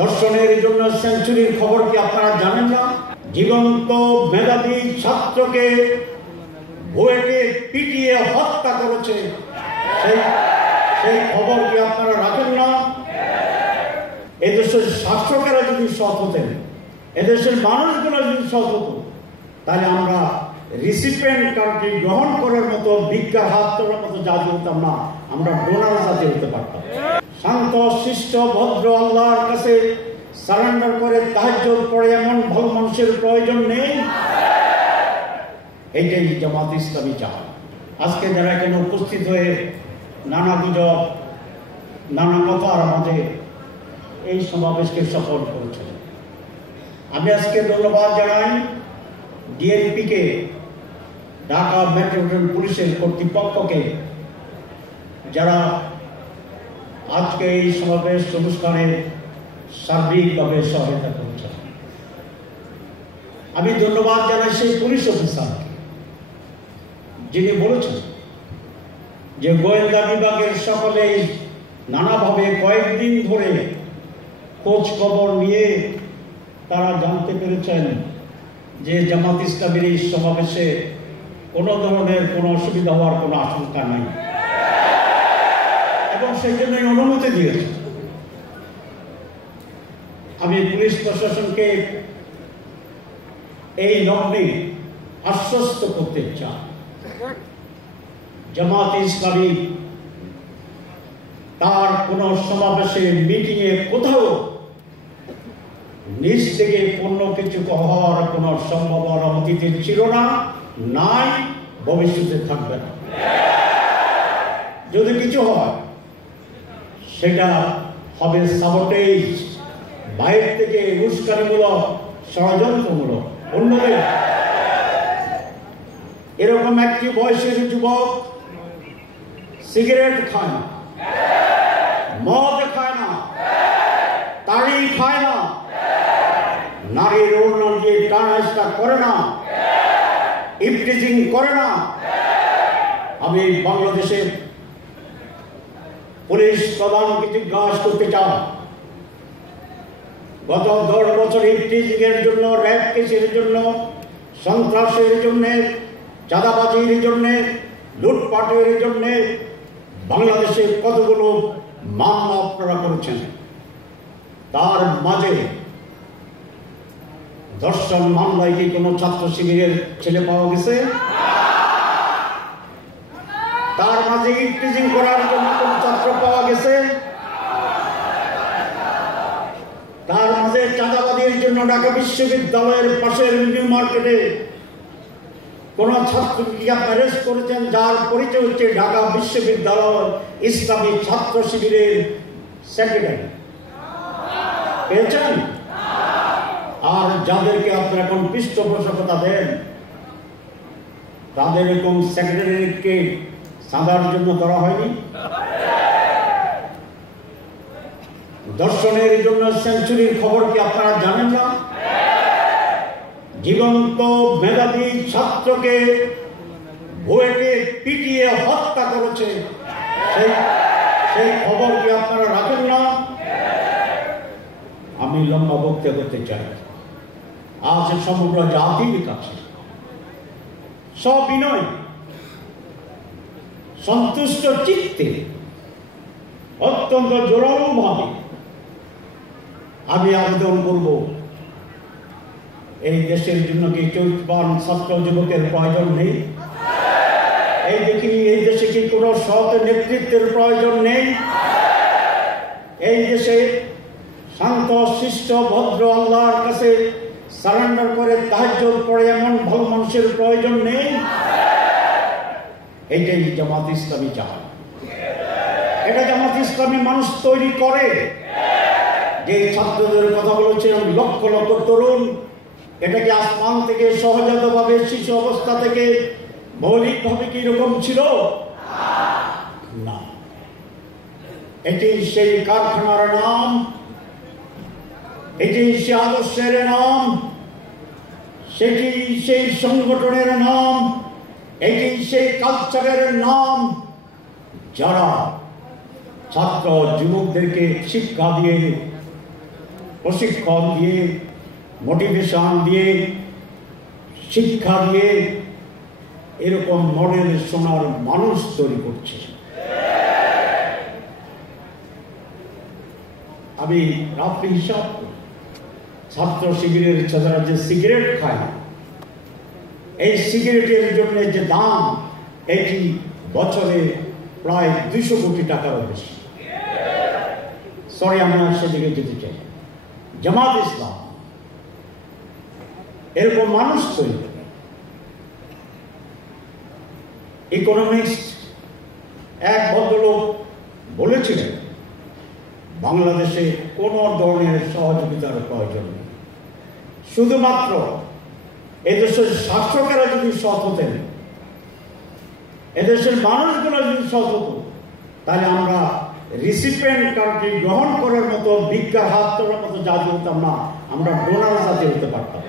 দর্শনের জন্য সেঞ্চুরির খবর কি আপনারা জানেন না? জীবন্ত মেধাবী ছাত্রকে বুয়েটে পিটিয়ে হত্যা করেছে, সেই খবর কি আপনারা রাখেন না? এদেশের শাসকেরা যদি সৎ হতেন, এদেশের মানুষগুলো যদি সৎ হতো, তাহলে আমরা রিসিপিয়েন্ট কান্ট্রি গ্রহণ করার মতো ভিক্ষার হাত তোলার মতো জাতি হতাম না, আমরা ডোনার জাতি হতে পারতাম। শান্ত শিষ্ট ভদ্র আল্লাহর কাছে সারেন্ডার করে তাহাজ্জুদ পড়ে এমন ভালো মানুষের প্রয়োজন নেই। এইটাই জামাত ইসলামী চায়। আজকে যারা এখানে উপস্থিত হয়ে নানা গুজব নানা কথার মাঝে এই সমাবেশকে সফল করেছেন, আমি আজকে ধন্যবাদ জানাই ডিএমপিকে, ঢাকা মেট্রোপলিটন পুলিশের কর্তৃপক্ষকে, যারা আজকে এই সমাবেশ অনুষ্ঠানে সার্বিকভাবে সহায়তা করেছেন। আমি ধন্যবাদ জানাই সেই পুলিশ অফিসারকে যিনি বলেছেন যে গোয়েন্দা বিভাগের সকলেই নানাভাবে কয়েকদিন ধরে খোঁজ খবর নিয়ে তারা জানতে পেরেছেন যে জামাত ইসলামীর এই সমাবেশে কোনো ধরনের কোনো অসুবিধা হওয়ার কোনো আশঙ্কা নাই, এবং সেই জন্যই অনুমতি দিয়েছে। আমি পুলিশ প্রশাসনকে এই লগ্নে আশ্বস্ত করতে চাই, জামাত ইসলামী তার কোন সমাবেশে মিটিংয়ে কোথাও নিজ থেকে অন্য কিছু হওয়ার কোন সম্ভাবনা অতীতে ছিল না, নাই, ভবিষ্যতে থাকবে না। যদি কিছু হয় সেটা হবে সাবোটেজ, বাইরে থেকে উস্কানিমূলক, ষড়যন্ত্রমূলক। অন্যদের এরকম একটি বয়সের যুবক সিগারেট খায় না, মদ খায় না, তাড়ি খায় না, নারীর ওড়না দিয়ে টানাস্তা করে না, ইফটিজিং করে না। আমি বাংলাদেশের পুলিশ প্রধানকে জিজ্ঞাসা করতে চাই, গত 10 বছর ইফটিজিং এর জন্য, র্যাপ কেসের জন্য, সন্ত্রাসের জন্য, চাঁদাবাজির জন্য, লুটপাটের জন্য বাংলাদেশে কতগুলো মামলা আপনারা করেছেন? তার মাঝে ধর্ষণ মামলায় কি কোনো ছাত্র শিবিরের ছেলে পাওয়া গেছে? তার মাঝে ইফটিজিং করার জন্য কোন ছাত্র পাওয়া গেছে? তার মাঝে চাঁদাবাজির জন্য ঢাকা বিশ্ববিদ্যালয়ের পাশের নিউ মার্কেটে কোন ছাত্রকে অ্যারেস্ট করেছেন যার পরিচয় হচ্ছে ঢাকা বিশ্ববিদ্যালয় ইসলামী ছাত্র শিবিরের সেক্রেটারি? পেয়েছেন? আর যাদেরকে আপনারা এখন পৃষ্ঠপোষকতা দেন, তাদের এরকম সেক্রেটারিকে সাঁদার জন্য ধরা হয়নি? দর্শনের জন্য সেঞ্চুরির খবর কি আপনারা জানেন না? জীবন্ত মেধাবী ছাত্রকে বুয়েটে পিটিয়ে হত্যা করেছে, সেই খবর কি আপনারা রাখেন না? আমি লম্বা বক্তব্য করতে চাই। আজ সমগ্র জাতির কাছে সবিনয় সন্তুষ্ট চিত্তে অত্যন্ত জোরালো ভাবে আমি আবেদন করব, এই দেশের জন্য কি চরিত্রবান ছাত্র যুবকের প্রয়োজন নেই? এই দেশে কি কোনো সৎ নেতৃত্বের প্রয়োজন নেই? এই দেশে শান্ত শিষ্ট ভদ্র আল্লাহর কাছে সারেন্ডার করে তাহাজ্জুদ পড়ে এমন ভালো মানুষের প্রয়োজন নেই? এইটাই জামাত ইসলামী চায়। এটা জামাত ইসলামী মানুষ তৈরি করে। যে ছাত্রদের কথা বলেছেন, লক্ষ লক্ষ তরুণ, এটা কি আসমান থেকে সহজাতভাবে শিশু অবস্থা থেকে মৌলিকভাবে কি রকম ছিল? না, এটি সেই কারখানার নাম, এটি সেই আদর্শের নাম, সেটি সেই সংগঠনের নাম, এটি সেই কালচারের নাম, যারা ছাত্র যুবকদেরকে শিক্ষা দিয়ে প্রশিক্ষণ দিয়ে, মোটিভেশন দিয়ে, শিক্ষা দিয়ে এরকম মডেল সোনার মানুষ তৈরি করছে। আমি রাত্রি হিসাব করি, ছাত্র শিবিরের ছেলেরা যে সিগারেট খায়, এই সিগারেটের জন্য যে দাম, এটি বছরে প্রায় 200 কোটি টাকারও বেশি। সরি, আমি আর সেদিকে যেতে চাই। জামাত ইসলাম এরকম মানুষ তৈরি করে। ইকোনমিক্স এক ভদ্রলোক বলেছিলেন, বাংলাদেশে কোন ধরনের সহযোগিতার প্রয়োজন নেই, শুধুমাত্র এদেশের শাসকেরা যদি সৎ হতেন, এদেশের মানুষগুলো যদি সৎ হতো, তাহলে আমরা রিসিপিয়েন্ট কান্ট্রি গ্রহণ করার মতো, ভিক্ষার হাত তোলার মতো জাতি হতাম না, আমরা ডোনার জাতি হতে পারতাম।